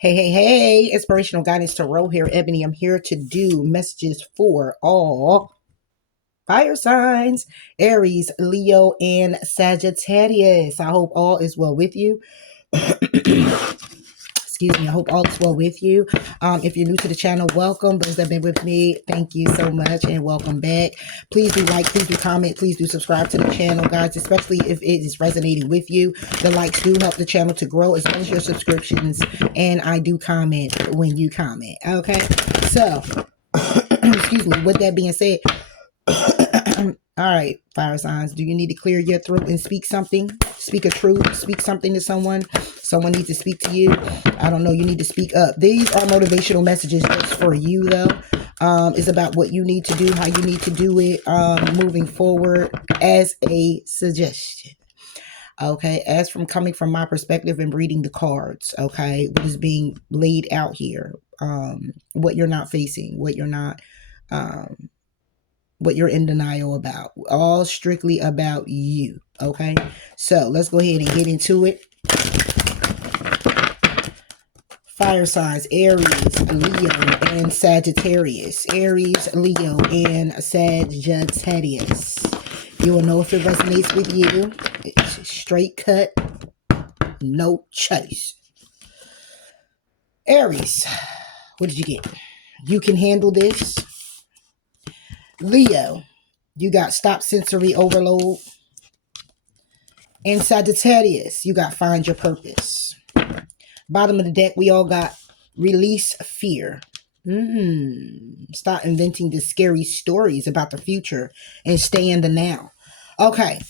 Hey, hey, hey, Inspirational Guidance Tarot here. Ebony, I'm here to do messages for all fire signs, Aries, Leo, and Sagittarius. I hope all is well with you. Excuse me. I hope all is well with you. If you're new to the channel, welcome. Those that have been with me, thank you so much and welcome back. Please do like, please do comment, please do subscribe to the channel, guys, especially if it is resonating with you. The likes do help the channel to grow as well as your subscriptions. And I do comment when you comment. Okay. So, excuse me. With that being said, all right, fire signs, do you need to clear your throat and speak something? Speak a truth, speak something to someone. Someone needs to speak to you. I don't know, you need to speak up. These are motivational messages just for you, though. It's about what you need to do, how you need to do it, moving forward as a suggestion. Okay, as from coming from my perspective and reading the cards, okay, what is being laid out here, what you're not facing, what you're not, what you're in denial about, all strictly about you. Okay, so let's go ahead and get into it. Fire signs, Aries, Leo, and Sagittarius. Aries, Leo, and Sagittarius. You will know if it resonates with you. It's straight cut, no chase. Aries, what did you get? You can handle this. Leo, you got stop sensory overload. And Sagittarius, you got find your purpose. Bottom of the deck, we all got release fear. Stop inventing the scary stories about the future and stay in the now. Okay.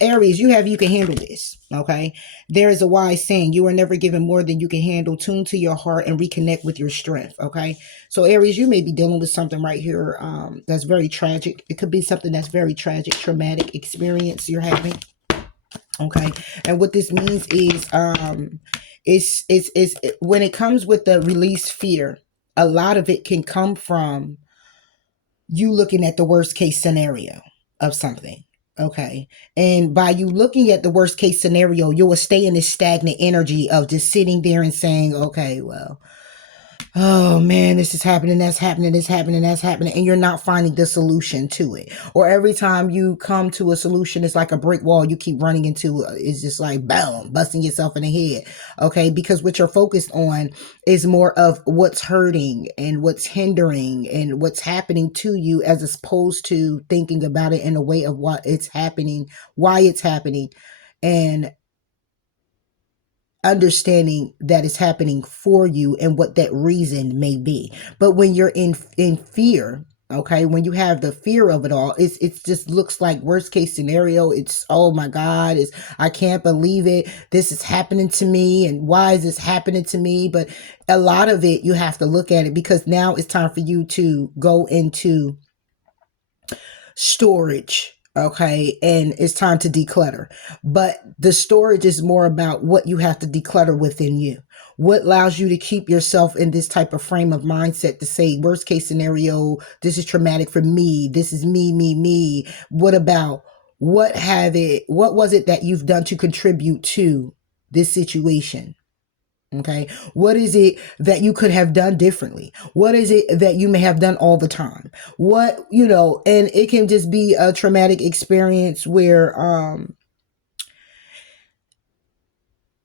Aries, you can handle this. Okay. There is a wise saying, you are never given more than you can handle. Tune to your heart and reconnect with your strength. Okay. So Aries, you may be dealing with something right here that's very tragic. It could be something that's very tragic, traumatic experience you're having. Okay. And what this means is it's when it comes with the release fear, a lot of it can come from you looking at the worst case scenario of something. Okay. And by you looking at the worst case scenario, you will stay in this stagnant energy of just sitting there and saying, okay, well, oh man, this is happening, that's happening, this happening, that's happening, and you're not finding the solution to it. Or every time you come to a solution, it's like a brick wall you keep running into. It's just like, boom, busting yourself in the head. Okay, because what you're focused on is more of what's hurting and what's hindering and what's happening to you, as opposed to thinking about it in a way of what it's happening, why it's happening, and understanding that it's happening for you and what that reason may be. But when you're in fear, okay, when you have the fear of it all, it's just looks like worst case scenario. It's, oh my God, it's, I can't believe it, this is happening to me, and why is this happening to me? But a lot of it, you have to look at it, because now it's time for you to go into storage. Okay. And it's time to declutter. But the storage is more about what you have to declutter within you. What allows you to keep yourself in this type of frame of mindset to say, worst case scenario, this is traumatic for me. This is me. What about what was it that you've done to contribute to this situation? Okay. What is it that you could have done differently? What is it that you may have done all the time? What, and it can just be a traumatic experience where,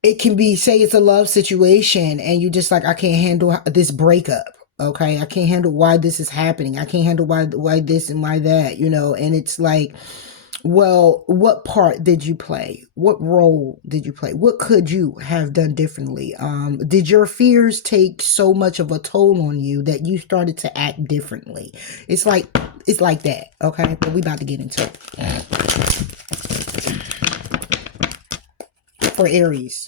it can be, say it's a love situation and you just like, I can't handle this breakup. Okay. I can't handle why this is happening. I can't handle why this and why that, and it's like, well, what part did you play? What role did you play? What could you have done differently? Did your fears take so much of a toll on you that you started to act differently? It's like that. Okay. But we about to get into it. For Aries.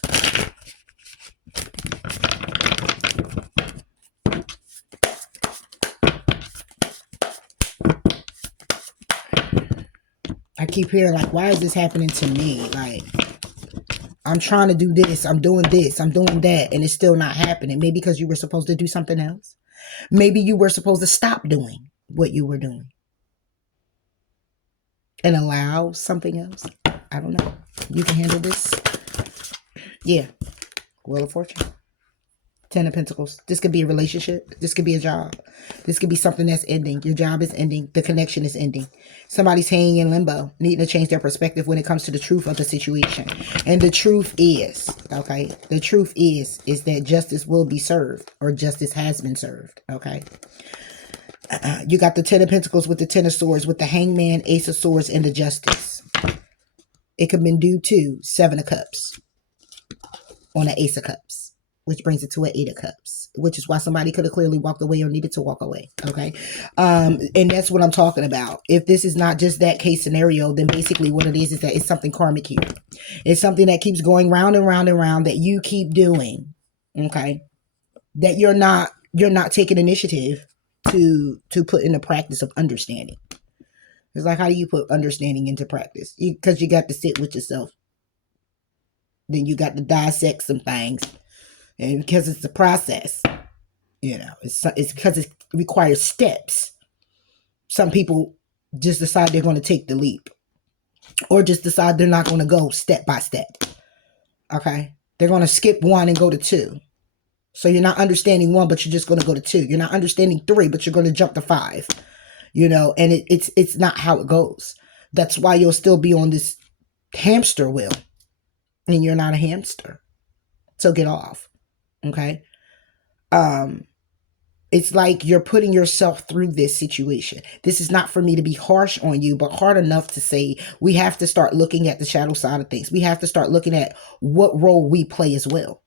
I keep hearing like, why is this happening to me? Like, I'm trying to do this, I'm doing that, and it's still not happening. Maybe because you were supposed to do something else. Maybe you were supposed to stop doing what you were doing and allow something else. I don't know. You can handle this. Yeah. Wheel of Fortune. Ten of Pentacles. This could be a relationship. This could be a job. This could be something that's ending. Your job is ending. The connection is ending. Somebody's hanging in limbo, needing to change their perspective when it comes to the truth of the situation. And the truth is, okay, the truth is that justice will be served, or justice has been served, okay? You got the Ten of Pentacles with the Ten of Swords, with the Hangman, Ace of Swords, and the Justice. It could have been due to Seven of Cups on the Ace of Cups, which brings it to an Eight of Cups, which is why somebody could have clearly walked away or needed to walk away, okay? And that's what I'm talking about. If this is not just that case scenario, then basically what it is that it's something karmic here. It's something that keeps going round and round and round that you keep doing, okay? That you're not taking initiative to put in the practice of understanding. It's like, how do you put understanding into practice? Because you got to sit with yourself. Then you got to dissect some things. And because it's a process, you know, it's because it requires steps. Some people just decide they're going to take the leap, or just decide they're not going to go step by step. Okay. They're going to skip one and go to two. So you're not understanding one, but you're just going to go to two. You're not understanding three, but you're going to jump to five, you know, and it's not how it goes. That's why you'll still be on this hamster wheel, and you're not a hamster. So get off. Okay. It's like you're putting yourself through this situation. This is not for me to be harsh on you, but hard enough to say we have to start looking at the shadow side of things. We have to start looking at what role we play as well.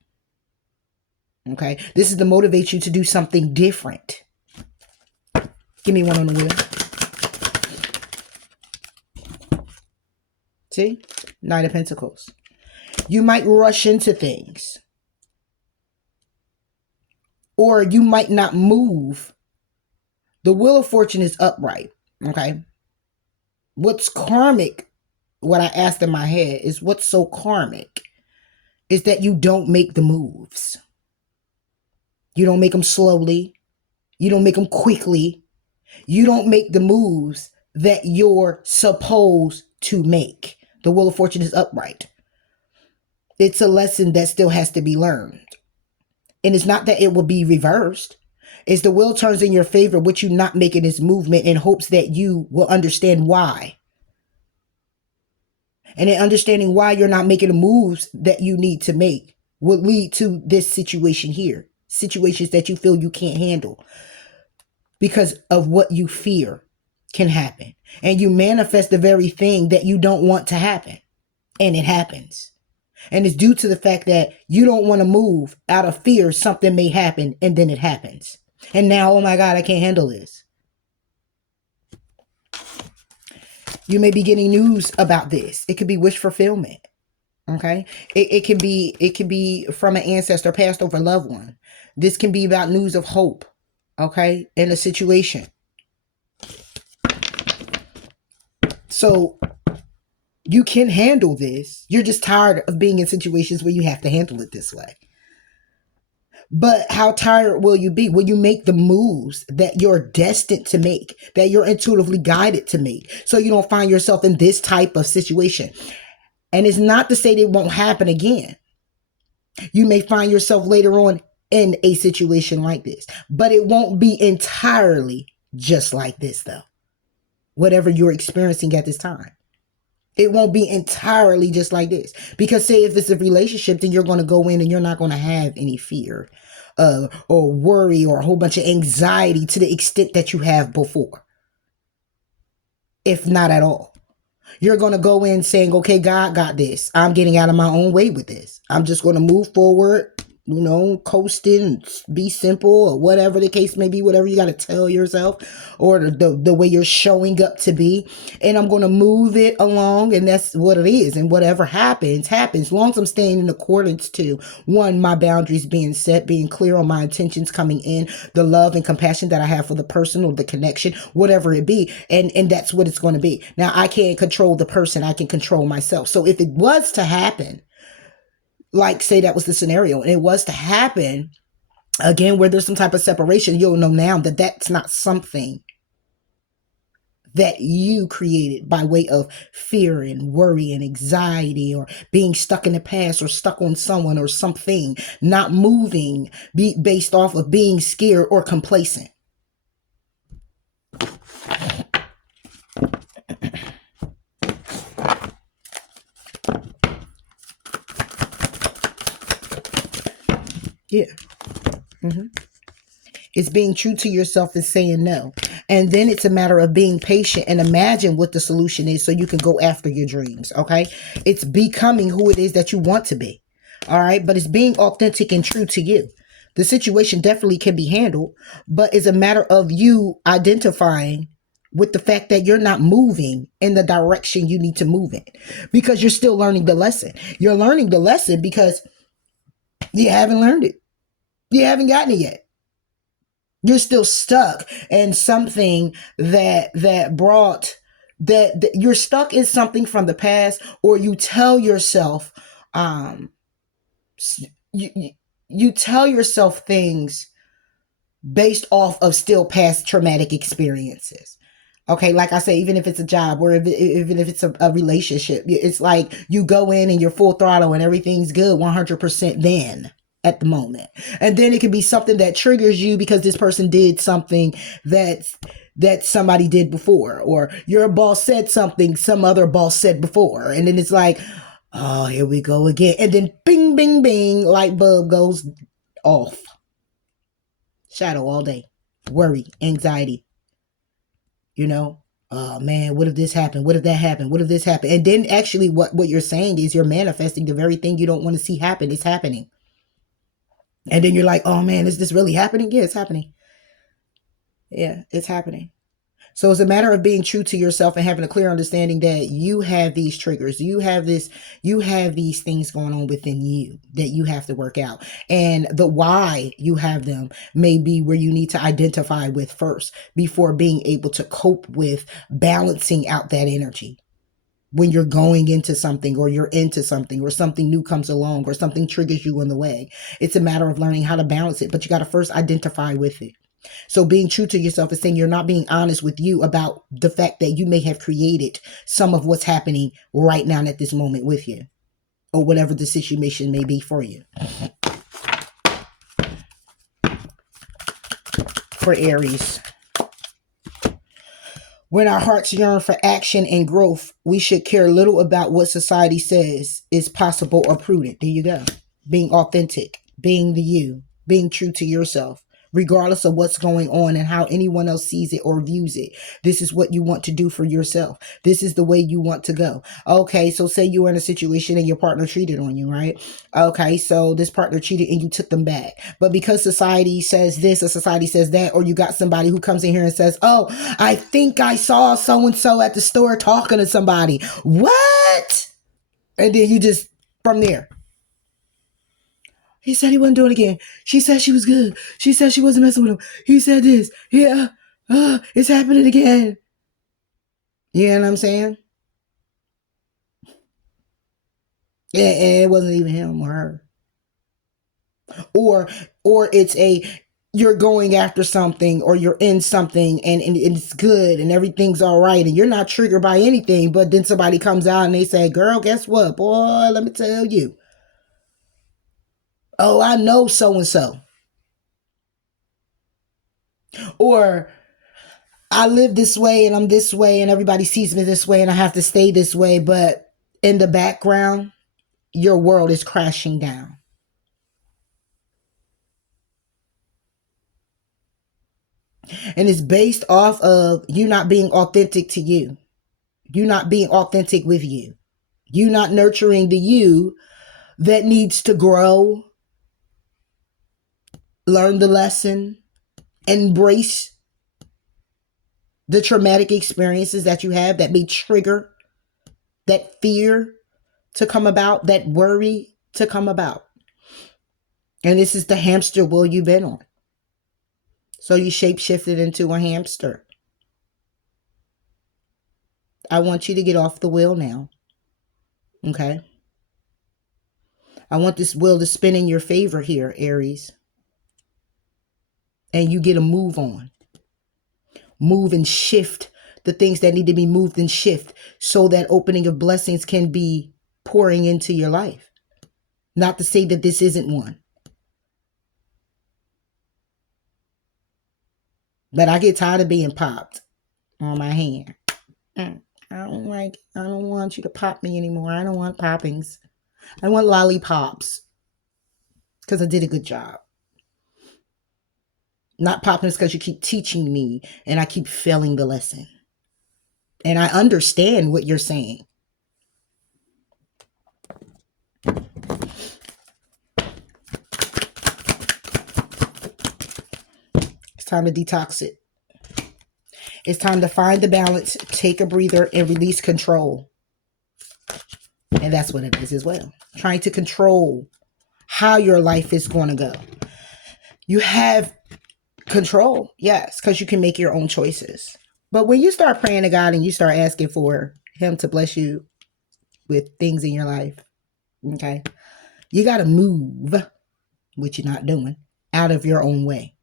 Okay. This is to motivate you to do something different. Give me one on the wheel. See? Knight of Pentacles. You might rush into things. Or you might not move. The Wheel of Fortune is upright. Okay. What's karmic, what I asked in my head is what's so karmic is that you don't make the moves. You don't make them slowly. You don't make them quickly. You don't make the moves that you're supposed to make. The Wheel of Fortune is upright. It's a lesson that still has to be learned. And it's not that it will be reversed. It's the wheel turns in your favor with you not making this movement in hopes that you will understand why. And in understanding why you're not making the moves that you need to make will lead to this situation here. Situations that you feel you can't handle because of what you fear can happen. And you manifest the very thing that you don't want to happen. And it happens. And it's due to the fact that you don't want to move out of fear something may happen, and then it happens. And now, oh my God, I can't handle this. You may be getting news about this. It could be wish fulfillment. Okay. It can be from an ancestor, passed over loved one. This can be about news of hope. Okay. In a situation. So you can handle this. You're just tired of being in situations where you have to handle it this way. But how tired will you be? Will you make the moves that you're destined to make, that you're intuitively guided to make, so you don't find yourself in this type of situation? And it's not to say that it won't happen again. You may find yourself later on in a situation like this, but it won't be entirely just like this, though. Whatever you're experiencing at this time. It won't be entirely just like this. Because say if it's a relationship, then you're going to go in and you're not going to have any fear or worry or a whole bunch of anxiety to the extent that you have before. If not at all. You're going to go in saying, okay, God got this. I'm getting out of my own way with this. I'm just going to move forward, you know, coasting, be simple, or whatever the case may be, whatever you got to tell yourself, or the way you're showing up to be. And I'm going to move it along, and that's what it is. And whatever happens, happens. As long as I'm staying in accordance to, one, my boundaries being set, being clear on my intentions coming in, the love and compassion that I have for the person or the connection, whatever it be. And that's what it's going to be. Now, I can't control the person. I can control myself. So if it was to happen, like say that was the scenario, and it was to happen again where there's some type of separation, you'll know now that that's not something that you created by way of fear and worry and anxiety, or being stuck in the past, or stuck on someone or something, not moving based off of being scared or complacent. Yeah. Mm-hmm. It's being true to yourself and saying no. And then it's a matter of being patient and imagine what the solution is so you can go after your dreams. Okay. It's becoming who it is that you want to be. All right. But it's being authentic and true to you. The situation definitely can be handled, but it's a matter of you identifying with the fact that you're not moving in the direction you need to move in, because you're still learning the lesson. You're learning the lesson because you haven't learned it. You haven't gotten it yet. You're still stuck in something that brought that you're stuck in something from the past, or you tell yourself um you, you tell yourself things based off of still past traumatic experiences. Okay, like I say, even if it's a job, or even if it's a relationship, it's like you go in and you're full throttle and everything's good 100% then at the moment. And then it can be something that triggers you because this person did something that somebody did before, or your boss said something some other boss said before. And then it's like, oh, here we go again. And then bing, bing, bing, light bulb goes off. Shadow all day. Worry, anxiety, you know. Oh man, what if this happened? What if that happened? What if this happened? And then actually what you're saying is you're manifesting the very thing you don't want to see happen. It's happening. And then you're like, oh man, is this really happening? Yeah, it's happening. Yeah, it's happening. So it's a matter of being true to yourself and having a clear understanding that you have these triggers. You have these things going on within you that you have to work out. And the why you have them may be where you need to identify with first before being able to cope with balancing out that energy. When you're going into something, or you're into something, or something new comes along, or something triggers you in the way, it's a matter of learning how to balance it. But you got to first identify with it. So being true to yourself is saying you're not being honest with you about the fact that you may have created some of what's happening right now at this moment with you, or whatever the situation may be for you. For Aries, when our hearts yearn for action and growth, we should care little about what society says is possible or prudent. There you go. Being authentic, being the you, being true to yourself, regardless of what's going on and how anyone else sees it or views it. This is what you want to do for yourself. This is the way you want to go. Okay, so say you were in a situation and your partner cheated on you, right? Okay, so this partner cheated and you took them back. But because society says this or society says that, or you got somebody who comes in here and says, oh, I think I saw so-and-so at the store talking to somebody. What? And then you just, from there, he said he wouldn't do it again. She said she was good. She said she wasn't messing with him. He said this. Yeah. It's happening again. You know what I'm saying? And it wasn't even him or her. Or it's you're going after something, or you're in something and it's good and everything's all right and you're not triggered by anything, but then somebody comes out and they say, girl, guess what? Boy, let me tell you. Oh, I know so-and-so. Or I live this way and I'm this way and everybody sees me this way and I have to stay this way. But in the background, your world is crashing down. And it's based off of you not being authentic to you. You not being authentic with you. You not nurturing the you that needs to grow, learn the lesson, embrace the traumatic experiences that you have that may trigger that fear to come about, that worry to come about. And this is the hamster wheel you've been on. So you shape-shifted into a hamster. I want you to get off the wheel now. Okay? I want this wheel to spin in your favor here, Aries. And you get a move on. Move and shift the things that need to be moved and shift so that opening of blessings can be pouring into your life. Not to say that this isn't one. But I get tired of being popped on my hand. I don't want you to pop me anymore. I don't want poppings. I want lollipops. Because I did a good job. Not poppings because you keep teaching me and I keep failing the lesson. And I understand what you're saying. It's time to detox it. It's time to find the balance, take a breather, and release control. And that's what it is as well. Trying to control how your life is going to go. You have control, yes, because you can make your own choices. But when you start praying to God and you start asking for Him to bless you with things in your life, okay, you got to move, which you're not doing, out of your own way.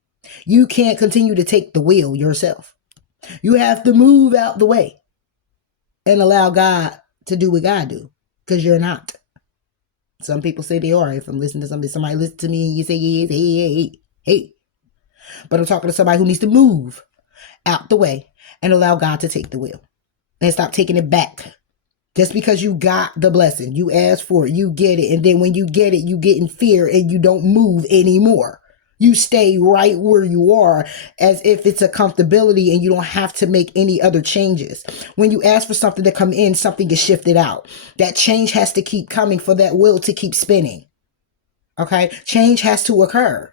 You can't continue to take the wheel yourself. You have to move out the way and allow God to do what God do, because you're not. Some people say they are. If I'm listening to somebody listen to me and you say, yes, hey. But I'm talking to somebody who needs to move out the way and allow God to take the wheel and stop taking it back. Just because you got the blessing, you asked for it, you get it. And then when you get it, you get in fear and you don't move anymore. You stay right where you are as if it's a comfortability and you don't have to make any other changes. When you ask for something to come in, something is shifted out. That change has to keep coming for that wheel to keep spinning. Okay? Change has to occur.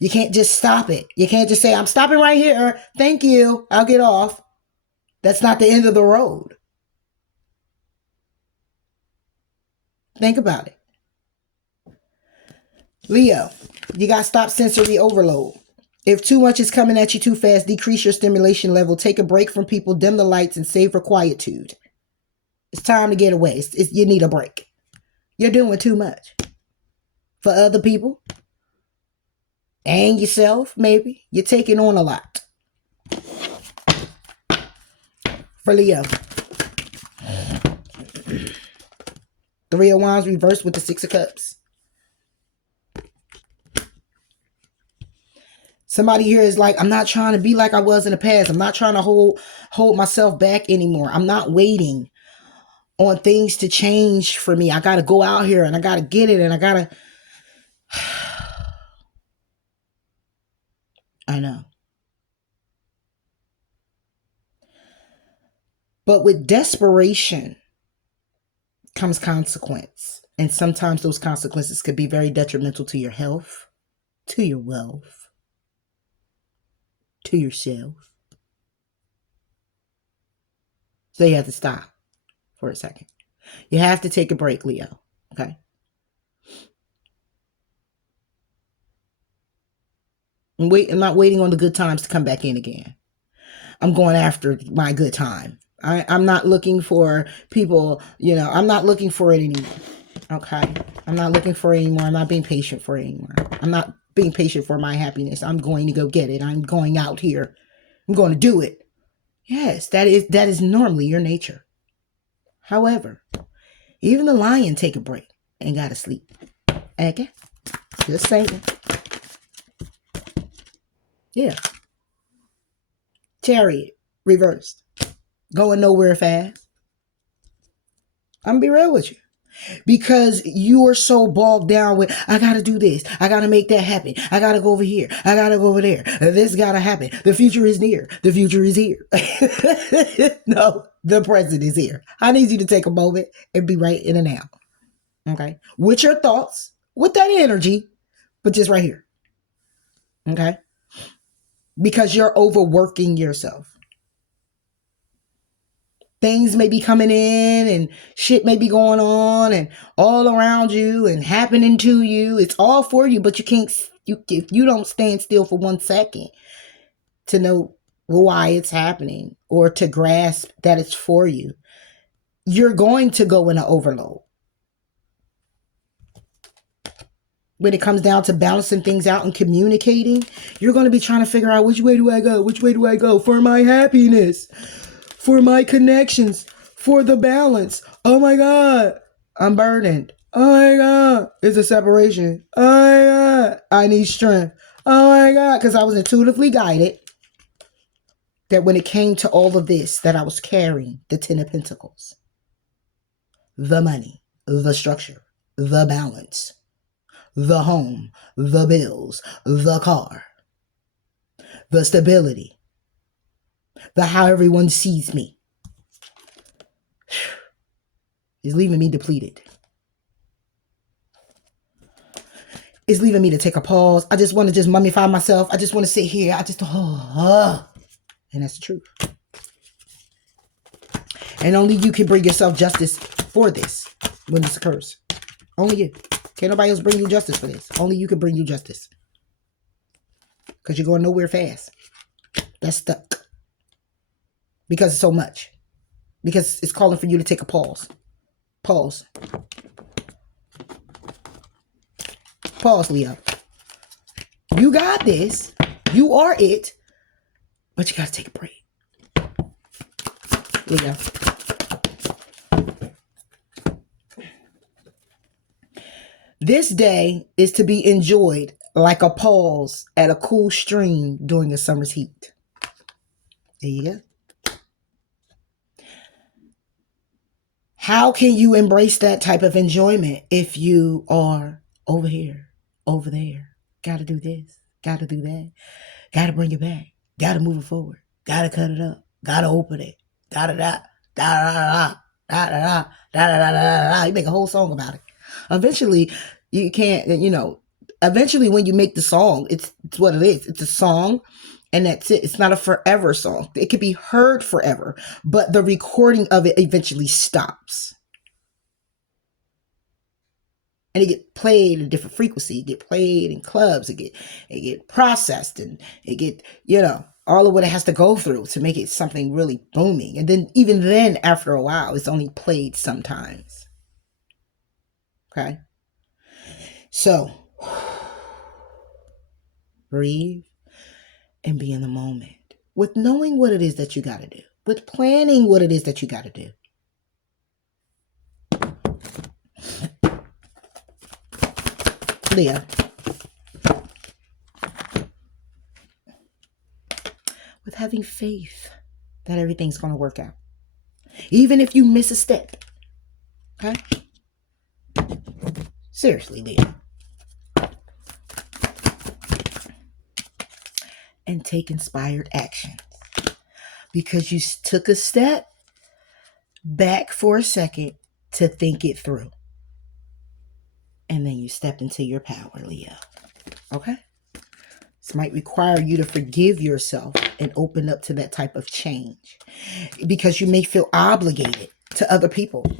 You can't just stop it. You can't just say, I'm stopping right here. Thank you. I'll get off. That's not the end of the road. Think about it. Leo, you got to stop sensory overload. If too much is coming at you too fast, decrease your stimulation level. Take a break from people, dim the lights, and savor quietude. It's time to get away. You need a break. You're doing too much. For other people and yourself, maybe. You're taking on a lot. For Leo. 3 of Wands reversed with the 6 of Cups. Somebody here is like, I'm not trying to be like I was in the past. I'm not trying to hold myself back anymore. I'm not waiting on things to change for me. I got to go out here and I got to get it and I got to... I know. But with desperation comes consequence. And sometimes those consequences could be very detrimental to your health, to your wealth, to yourself. So you have to stop for a second. You have to take a break, Leo. Okay? I'm not waiting on the good times to come back in again. I'm going after my good time. I'm not looking for people, I'm not looking for it anymore. Okay? I'm not looking for it anymore. I'm not being patient for it anymore. I'm not being patient for my happiness. I'm going to go get it. I'm going out here. I'm going to do it. Yes, that is normally your nature. However, even the lion take a break and gotta sleep. Okay? Just saying. Yeah. Chariot, reversed. Going nowhere fast. I'm gonna be real with you. Because you are so bogged down with, I gotta do this. I gotta make that happen. I gotta go over here. I gotta go over there. This gotta happen. The future is near. The future is here. No, the present is here. I need you to take a moment and be right in and out. Okay? With your thoughts, with that energy, but just right here. Okay? Because you're overworking yourself. Things may be coming in and shit may be going on and all around you and happening to you. It's all for you, but if you don't stand still for 1 second to know why it's happening or to grasp that it's for you, you're going to go in an overload. When it comes down to balancing things out and communicating, you're going to be trying to figure out which way do I go? Which way do I go for my happiness? for my connections, for the balance. Oh my God, I'm burdened. Oh my God, it's a separation. Oh my God, I need strength. Oh my God, because I was intuitively guided that when it came to all of this, that I was carrying the Ten of Pentacles, the money, the structure, the balance, the home, the bills, the car, the stability, the how everyone sees me is leaving me depleted. It's leaving me to take a pause. I just want to just mummify myself. I just want to sit here. And that's the truth. And only you can bring yourself justice for this when this occurs. Only you. Can't nobody else bring you justice for this. Only you can bring you justice. Because you're going nowhere fast. That's stuck. Because it's so much. Because it's calling for you to take a pause. Pause. Pause, Leo. You got this. You are it. But you got to take a break. Leo. This day is to be enjoyed like a pause at a cool stream during a summer's heat. There you go. How can you embrace that type of enjoyment if you are over here, over there? Got to do this, got to do that, got to bring it back, got to move it forward, got to cut it up, got to open it, da-da-da, da-da-da, da-da-da, da-da-da-da-da. You make a whole song about it. Eventually, you can't, eventually when you make the song, it's what it is. It's a song. And that's it. It's not a forever song. It could be heard forever, but the recording of it eventually stops. And it get played at a different frequency. It get played in clubs. It get processed, and it get, all of what it has to go through to make it something really booming. And then even then, after a while, it's only played sometimes. Okay? So, breathe and be in the moment with knowing what it is that you got to do, with planning what it is that you got to do. Leo. With having faith that everything's going to work out. Even if you miss a step. Okay? Seriously, Leo. And take inspired action. Because you took a step back for a second to think it through. And then you stepped into your power, Leo. Okay? This might require you to forgive yourself and open up to that type of change. Because you may feel obligated to other people.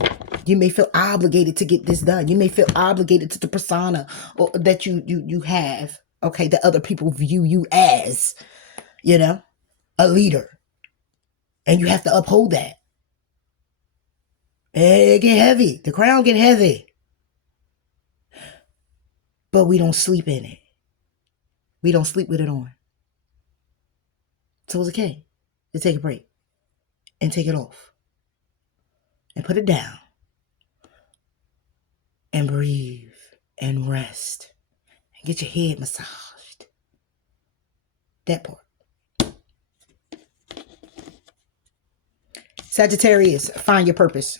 You may feel obligated to get this done. You may feel obligated to the persona that you have. Okay, that other people view you as, a leader. And you have to uphold that. It get heavy. The crown get heavy. But we don't sleep in it. We don't sleep with it on. So it's okay to take a break and take it off and put it down and breathe and rest and get your head massaged. That part. Sagittarius, find your purpose.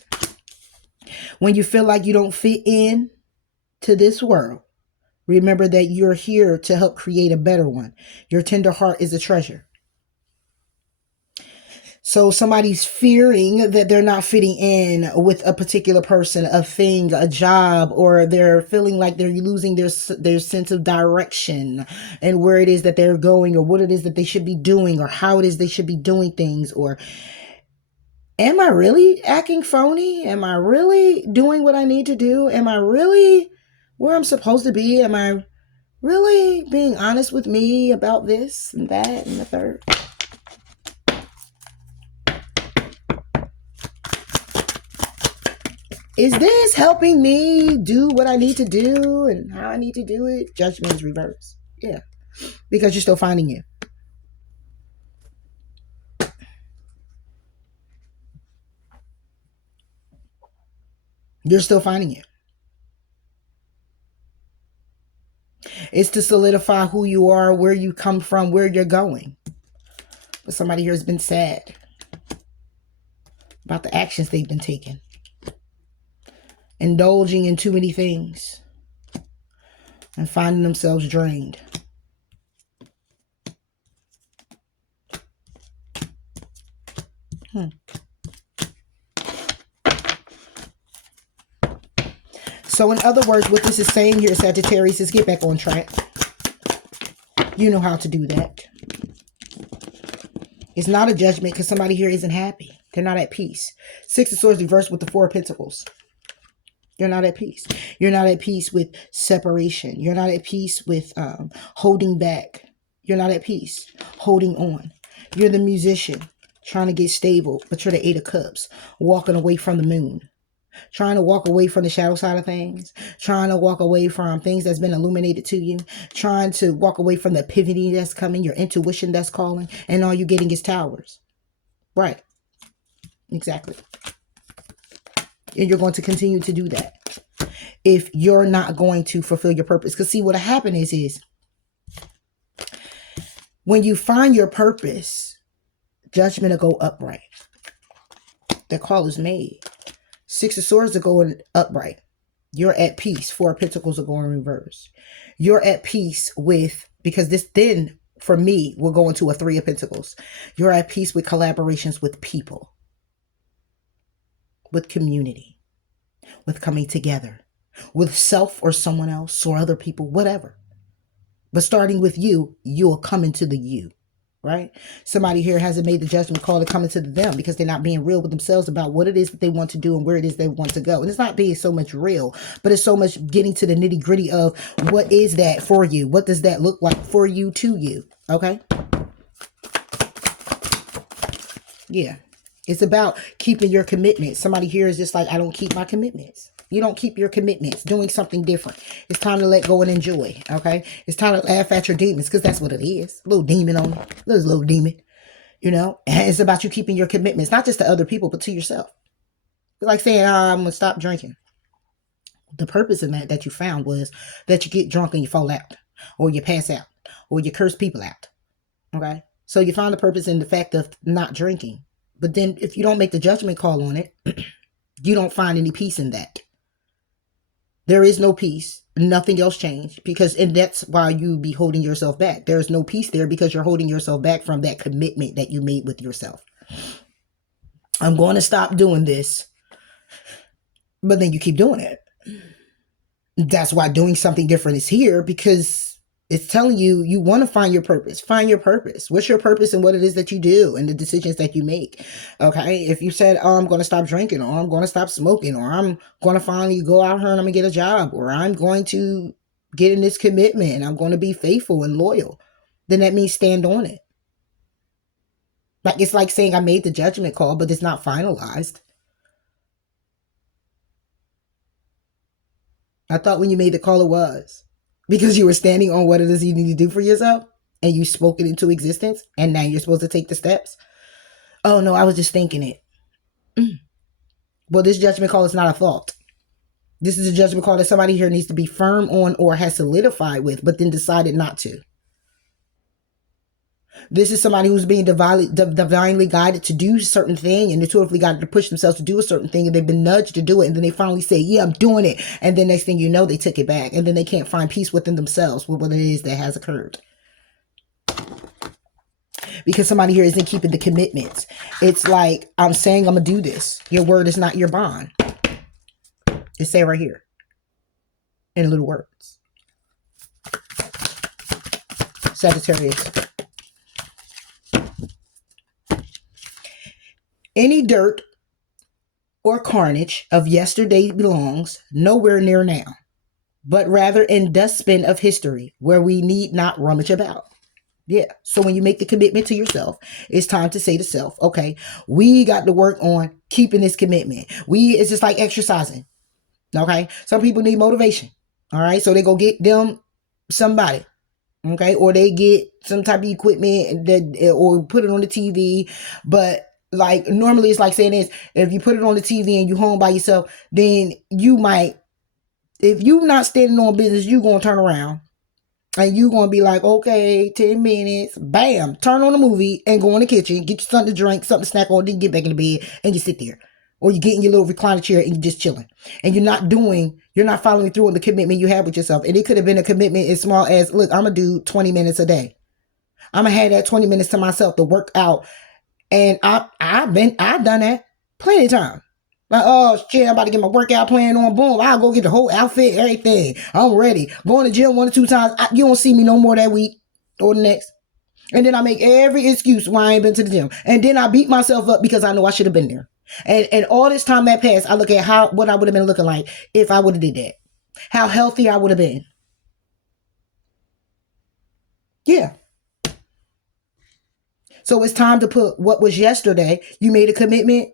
When you feel like you don't fit in to this world, remember that you're here to help create a better one. Your tender heart is a treasure. So somebody's fearing that they're not fitting in with a particular person, a thing, a job, or they're feeling like they're losing their sense of direction and where it is that they're going, or what it is that they should be doing, or how it is they should be doing things, or am I really acting phony? Am I really doing what I need to do? Am I really where I'm supposed to be? Am I really being honest with me about this and that and the third? Is this helping me do what I need to do and how I need to do it? Judgment is reversed. Yeah. Because you're still finding you. You're still finding it. It's to solidify who you are, where you come from, where you're going. But somebody here has been sad about the actions they've been taking, indulging in too many things, and finding themselves drained. So in other words, what this is saying here, Sagittarius, is get back on track. You know how to do that. It's not a judgment because somebody here isn't happy. They're not at peace. Six of Swords reversed with the Four of Pentacles. You're not at peace. You're not at peace with separation. You're not at peace with holding back. You're not at peace holding on. You're the musician trying to get stable, but you're the Eight of Cups, walking away from the moon. Trying to walk away from the shadow side of things, trying to walk away from things that's been illuminated to you, trying to walk away from the epiphany that's coming, your intuition that's calling, and all you're getting is towers. Right. Exactly. And you're going to continue to do that if you're not going to fulfill your purpose. Because see, what'll happen is when you find your purpose, judgment will go upright. That call is made. Six of Swords are going upright. You're at peace. Four of Pentacles are going reverse. You're at peace with, because this then, for me, will go into a Three of Pentacles. You're at peace with collaborations with people, with community, with coming together, with self or someone else or other people, whatever. But starting with you, you'll come into the you. Right? Somebody here hasn't made the judgment call to come into them because they're not being real with themselves about what it is that they want to do and where it is they want to go. And it's not being so much real, but it's so much getting to the nitty gritty of what is that for you? What does that look like for you, to you? Okay. Yeah. It's about keeping your commitments. Somebody here is just like, I don't keep my commitments. You don't keep your commitments, doing something different. It's time to let go and enjoy, okay? It's time to laugh at your demons, because that's what it is. A little demon on you. Little demon, you know? And it's about you keeping your commitments, not just to other people, but to yourself. It's like saying, I'm going to stop drinking. The purpose in that you found was that you get drunk and you fall out, or you pass out, or you curse people out, okay? So you found the purpose in the fact of not drinking. But then if you don't make the judgment call on it, you don't find any peace in that. There is no peace. Nothing else changed, and that's why you be holding yourself back. There is no peace there because you're holding yourself back from that commitment that you made with yourself. I'm going to stop doing this, but then you keep doing it. That's why doing something different is here, because it's telling you, you want to find your purpose. Find your purpose. What's your purpose and what it is that you do and the decisions that you make. Okay. If you said, oh, I'm going to stop drinking, or I'm going to stop smoking, or I'm going to finally go out here and I'm going to get a job, or I'm going to get in this commitment and I'm going to be faithful and loyal, then that means stand on it. Like, it's like saying I made the judgment call, but it's not finalized. I thought when you made the call it was. Because you were standing on what it is you need to do for yourself, and you spoke it into existence, and now you're supposed to take the steps. Oh no, I was just thinking it. Well, this judgment call is not a thought. This is a judgment call that somebody here needs to be firm on or has solidified with, but then decided not to. This is somebody who's being divinely guided to do a certain thing, and intuitively guided to push themselves to do a certain thing, and they've been nudged to do it, and then they finally say, yeah, I'm doing it. And then next thing you know, they took it back, and then they can't find peace within themselves with what it is that has occurred. Because somebody here isn't keeping the commitments. It's like, I'm saying I'm going to do this. Your word is not your bond. It's say right here in little words. Sagittarius. Any dirt or carnage of yesterday belongs nowhere near now, but rather in dustbin of history where we need not rummage about. Yeah. So when you make the commitment to yourself, it's time to say to self, okay, we got to work on keeping this commitment. It's just like exercising. Okay. Some people need motivation. All right. So they go get them somebody. Okay. Or they get some type of equipment or put it on the TV, but Like normally it's like saying this, if you put it on the TV and you home by yourself, then you might, if you not standing on business, you gonna turn around and you gonna be like, okay, 10 minutes, bam, turn on the movie and go in the kitchen, get you something to drink, something to snack on, then get back in the bed and you sit there. Or you get in your little recliner chair and you're just chilling. And you're not following through on the commitment you have with yourself. And it could have been a commitment as small as, look, I'm gonna do 20 minutes a day. I'm gonna have that 20 minutes to myself to work out. And I've done that plenty of times. Like, oh shit, I'm about to get my workout plan on. Boom, I'll go get the whole outfit, everything. I'm ready. Going to the gym 1 or 2 times. You don't see me no more that week or the next. And then I make every excuse why I ain't been to the gym. And then I beat myself up because I know I should have been there. And all this time that passed, I look at what I would have been looking like if I would have did that. How healthy I would have been. Yeah. So it's time to put what was yesterday. You made a commitment.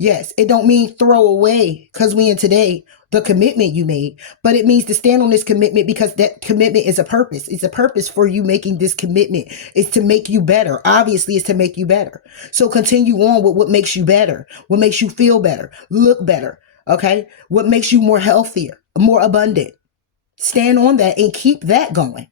Yes, it don't mean throw away because we in today the commitment you made, but it means to stand on this commitment because that commitment is a purpose. It's a purpose for you making this commitment. It's to make you better. Obviously, it's to make you better. So continue on with what makes you better, what makes you feel better, look better. Okay, what makes you more healthier, more abundant. Stand on that and keep that going.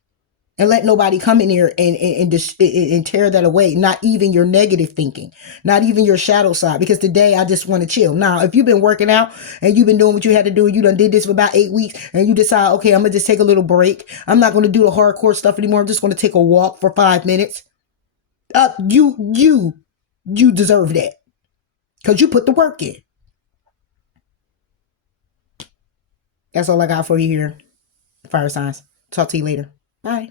And let nobody come in here and tear that away. Not even your negative thinking, not even your shadow side. Because today I just want to chill. Now, if you've been working out and you've been doing what you had to do, you done did this for about 8 weeks, and you decide, okay, I'm gonna just take a little break. I'm not gonna do the hardcore stuff anymore. I'm just gonna take a walk for 5 minutes. You deserve that because you put the work in. That's all I got for you here, Fire Signs. Talk to you later. Bye.